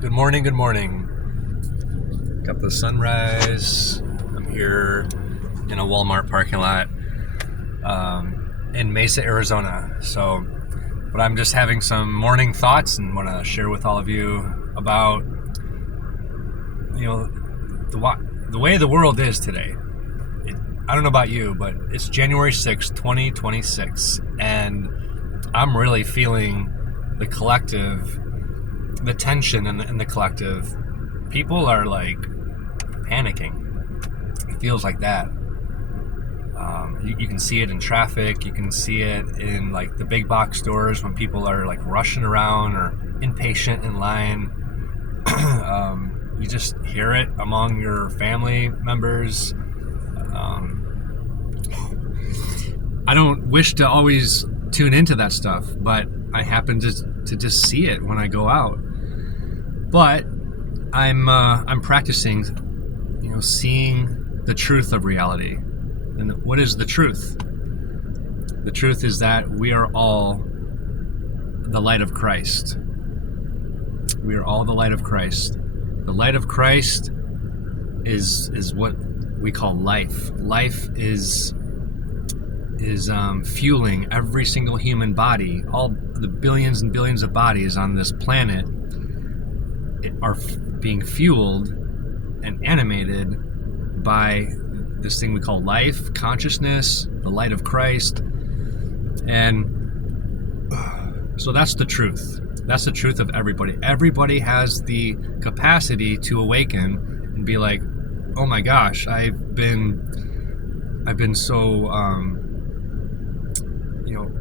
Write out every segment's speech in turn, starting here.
Good morning, good morning. Got the sunrise. I'm here in a Walmart parking lot in Mesa, Arizona. But I'm just having some morning thoughts and want to share with all of you about, the way the world is today. I don't know about you, but it's January 6th, 2026, and I'm really feeling the collective, the tension in the collective. People are like panicking. It feels like that. You can see it in traffic. You can see it in like the big box stores when people are like rushing around or impatient in line. You just hear it among your family members. I don't wish to always tune into that stuff, but I happen to just see it when I go out. But I'm practicing, seeing the truth of reality. And what is the truth? The truth is that we are all the light of Christ. We are all the light of Christ. The light of Christ is what we call life. Life is fueling every single human body. All the billions and billions of bodies on this planet are being fueled and animated by this thing we call life, consciousness, the light of Christ. And so that's the truth. That's the truth of everybody. Everybody has the capacity to awaken and be like, oh my gosh, I've been so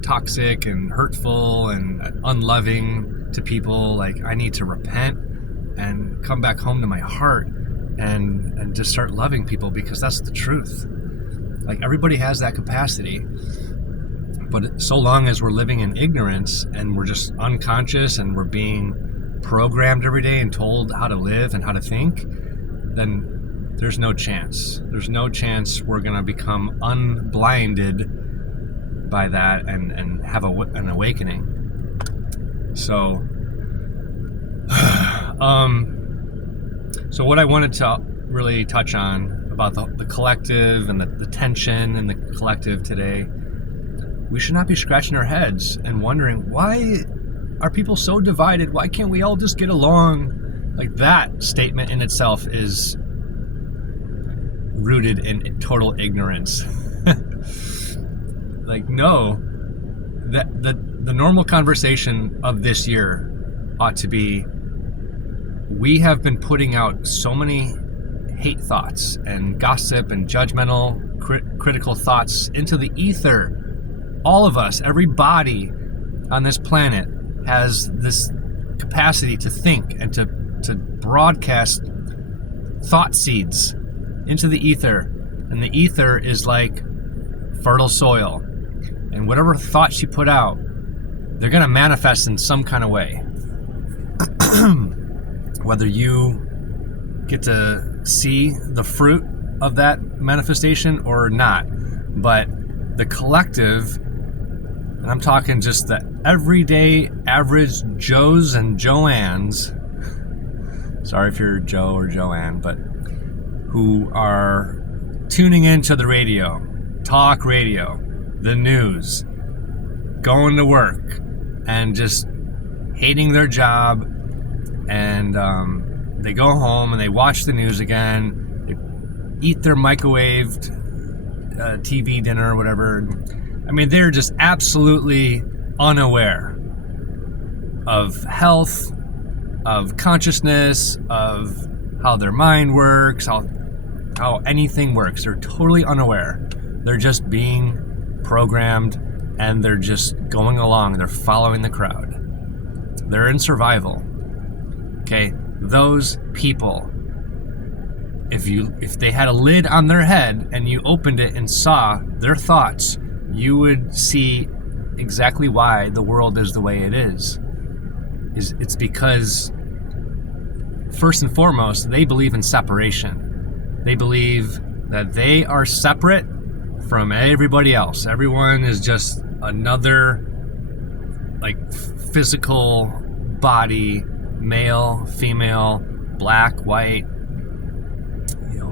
toxic and hurtful and unloving to people. Like, I need to repent and come back home to my heart and just start loving people, because that's the truth. Like, everybody has that capacity. But so long as we're living in ignorance and we're just unconscious and we're being programmed every day and told how to live and how to think, then there's no chance. There's no chance we're going to become unblinded by that and have an awakening. So what I wanted to really touch on about the collective and the tension in the collective today, we should not be scratching our heads and wondering, why are people so divided? Why can't we all just get along? Like, that statement in itself is rooted in total ignorance. Like, no, that the normal conversation of this year ought to be, we have been putting out so many hate thoughts and gossip and judgmental, critical thoughts into the ether. All of us, every body on this planet has this capacity to think and to broadcast thought seeds into the ether. And the ether is like fertile soil. And whatever thoughts you put out, they're going to manifest in some kind of way. Whether you get to see the fruit of that manifestation or not. But the collective, and I'm talking just the everyday average Joes and Joannes, sorry if you're Joe or Joanne, but who are tuning into the radio, talk radio, the news, going to work, and just hating their job, and they go home and they watch the news again, they eat their microwaved TV dinner or whatever. I mean, they're just absolutely unaware of health, of consciousness, of how their mind works, how anything works. They're totally unaware. They're just being programmed, and they're just going along. They're following the crowd. They're in survival. Okay, those people, if they had a lid on their head and you opened it and saw their thoughts, you would see exactly why the world is the way it is. It's because, first and foremost, they believe in separation. They believe that they are separate from everybody else. Everyone is just another like physical body male, female, black, white,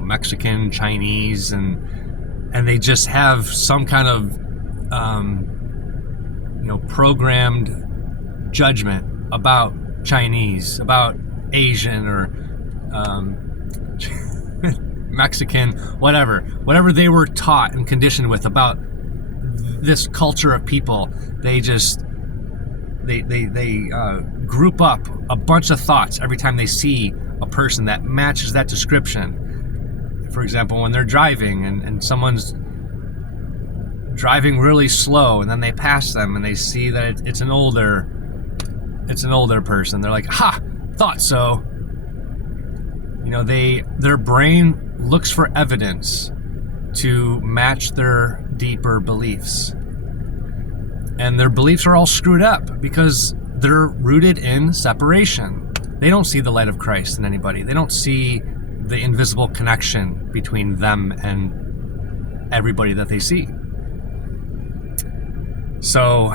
Mexican, Chinese, and they just have some kind of programmed judgment about Chinese, about Asian, or Mexican, whatever they were taught and conditioned with about this culture of people. They group up a bunch of thoughts every time they see a person that matches that description. For example, when they're driving and someone's driving really slow, and then they pass them and they see that it's an older person, they're like, "Ha! Thought so." Their brain looks for evidence to match their deeper beliefs. And their beliefs are all screwed up because they're rooted in separation. They don't see the light of Christ in anybody. They don't see the invisible connection between them and everybody that they see. So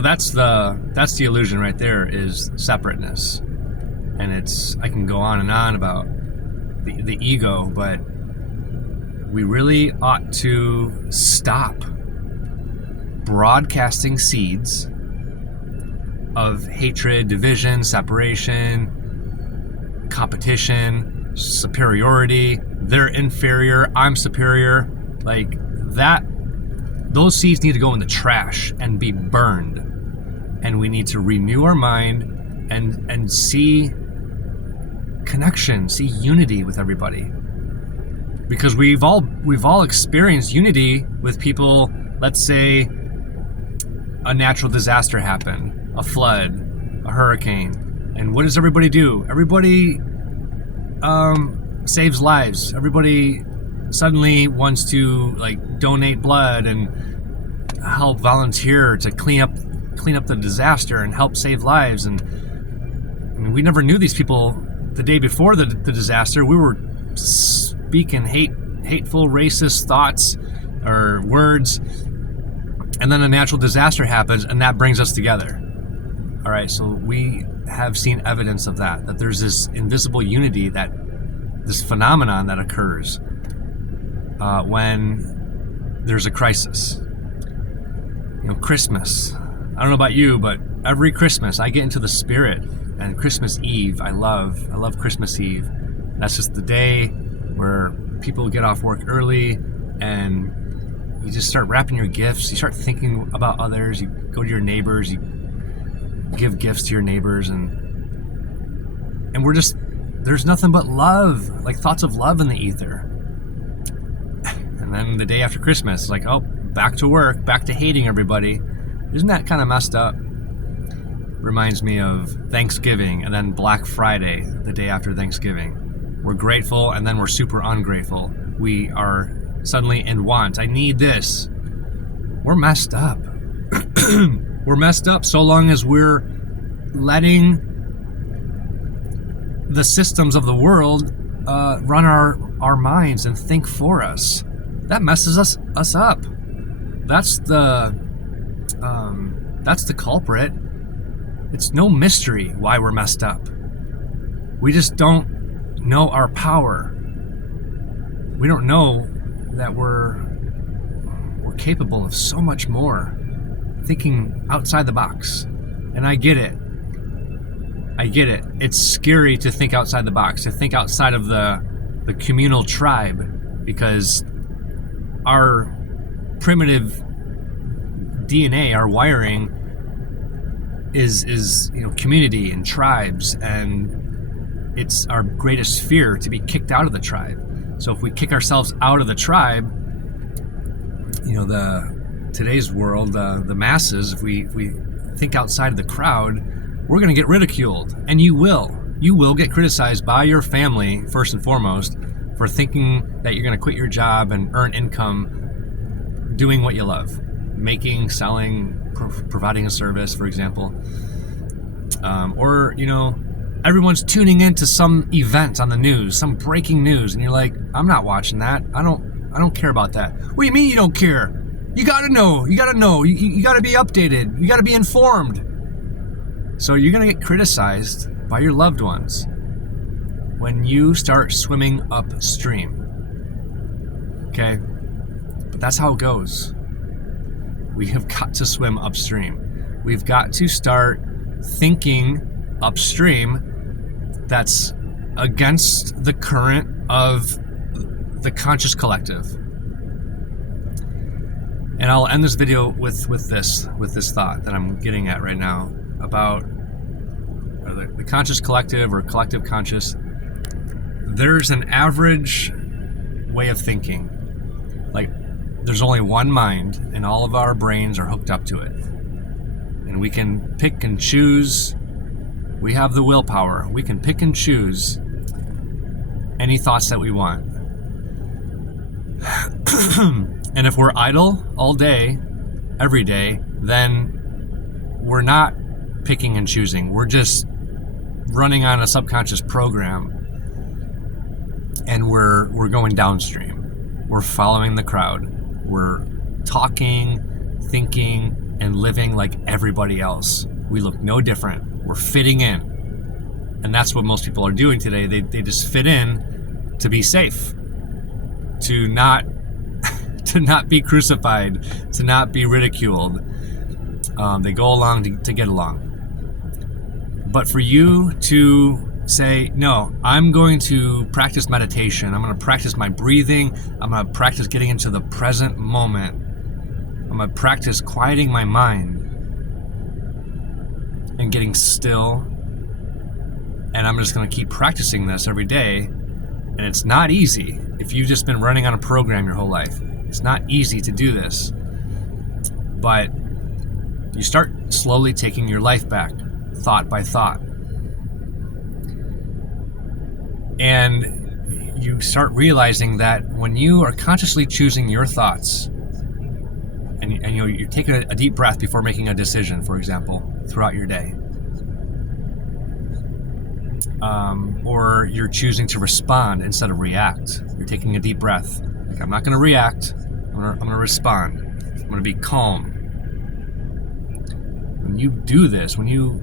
that's the illusion right there, is separateness. And I can go on and on about the ego, but we really ought to stop broadcasting seeds of hatred, division, separation, competition, superiority. They're inferior, I'm superior. Like that, those seeds need to go in the trash and be burned. And we need to renew our mind and see connection, see unity with everybody. Because we've all experienced unity with people. Let's say a natural disaster happened, a flood, a hurricane. And what does everybody do? Everybody saves lives. Everybody suddenly wants to donate blood and help volunteer to clean up the disaster and help save lives. And I mean, we never knew these people the day before the disaster. We were speaking hateful, racist thoughts or words, and then a natural disaster happens, and that brings us together. All right, so we have seen evidence of that there's this invisible unity, this phenomenon that occurs when there's a crisis. Christmas. I don't know about you, but every Christmas I get into the spirit. And Christmas Eve, I love Christmas Eve. That's just the day where people get off work early and you just start wrapping your gifts. You start thinking about others. You go to your neighbors. You give gifts to your neighbors, and there's nothing but love, like thoughts of love in the ether. And then the day after Christmas, like, oh, back to work, back to hating everybody. Isn't that kind of messed up? Reminds me of Thanksgiving and then Black Friday, the day after Thanksgiving. We're grateful and then we're super ungrateful. We are suddenly in want. I need this. We're messed up. We're messed up so long as we're letting the systems of the world run our minds and think for us. That messes us up. That's the culprit. It's no mystery why we're messed up. We just don't know our power. We don't know that we're capable of so much more, thinking outside the box. And I get it. It's scary to think outside the box, to think outside of the communal tribe, because our primitive DNA, our wiring is community and tribes, and it's our greatest fear to be kicked out of the tribe. So if we kick ourselves out of the tribe, today's world, the masses, if we think outside of the crowd, we're going to get ridiculed. And you will get criticized by your family, first and foremost, for thinking that you're going to quit your job and earn income doing what you love. Making, selling, providing a service, for example. Or everyone's tuning into some event on the news, some breaking news, and you're like, I'm not watching that. I don't care about that. What do you mean you don't care? You gotta know. You gotta be updated. You gotta be informed. So you're going to get criticized by your loved ones when you start swimming upstream. Okay? But that's how it goes. We have got to swim upstream. We've got to start thinking upstream that's against the current of the conscious collective. And I'll end this video with this thought that I'm getting at right now about the conscious collective or collective conscious. There's an average way of thinking. Like, there's only one mind, and all of our brains are hooked up to it. And we can pick and choose. We have the willpower. We can pick and choose any thoughts that we want. And if we're idle all day, every day, then we're not picking and choosing. We're just running on a subconscious program, and we're going downstream. We're following the crowd. We're talking, thinking, and living like everybody else. We look no different. We're fitting in. And that's what most people are doing today. They just fit in to be safe, to not be crucified, to not be ridiculed. They go along to get along. But for you to say, no, I'm going to practice meditation. I'm going to practice my breathing. I'm going to practice getting into the present moment. I'm going to practice quieting my mind and getting still. And I'm just going to keep practicing this every day. And it's not easy if you've just been running on a program your whole life. It's not easy to do this. But you start slowly taking your life back, thought by thought. And you start realizing that when you are consciously choosing your thoughts, and you take a deep breath before making a decision, for example, throughout your day, or you're choosing to respond instead of react. You're taking a deep breath. Like, I'm not going to react. I'm going to respond. I'm going to be calm. When you do this, when you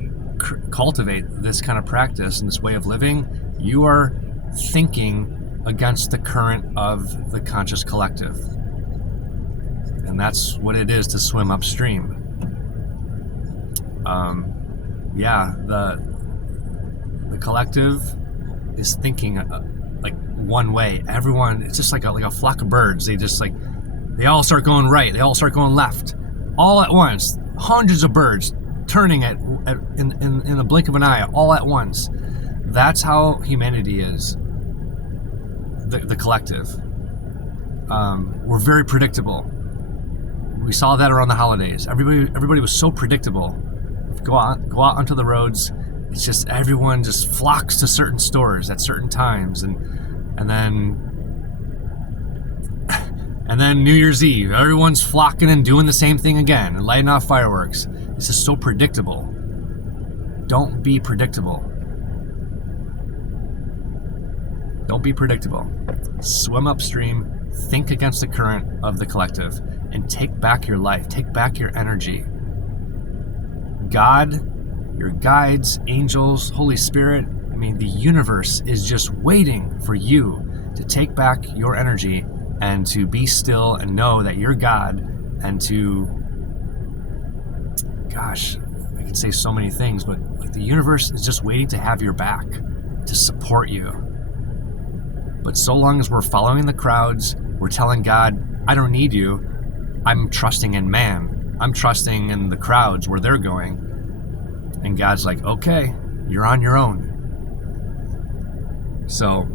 cultivate this kind of practice and this way of living, you are thinking against the current of the conscious collective. And that's what it is to swim upstream. The collective is thinking like one way. Everyone, it's just like a flock of birds. They all start going right. They all start going left, all at once. Hundreds of birds turning in the blink of an eye, all at once. That's how humanity is. The collective. We're very predictable. We saw that around the holidays. Everybody was so predictable. Go out onto the roads. It's just everyone just flocks to certain stores at certain times, and then New Year's Eve, everyone's flocking and doing the same thing again and lighting off fireworks. It's just so predictable. Don't be predictable. Don't be predictable. Swim upstream, think against the current of the collective, and take back your life. Take back your energy. God, your guides, angels, Holy Spirit, the universe is just waiting for you to take back your energy and to be still and know that you're God, and to, gosh, I could say so many things, but like, the universe is just waiting to have your back, to support you. But so long as we're following the crowds, we're telling God, I don't need you. I'm trusting in man. I'm trusting in the crowds where they're going. And God's like, okay, you're on your own. So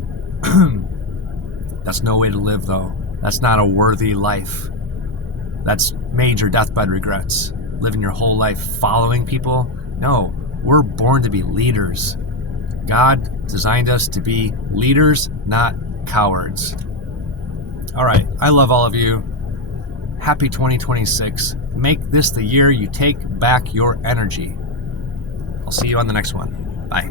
that's no way to live, though. That's not a worthy life. That's major deathbed regrets. Living your whole life following people? No, we're born to be leaders. God designed us to be leaders, not cowards. All right, I love all of you. Happy 2026. Make this the year you take back your energy. I'll see you on the next one. Bye.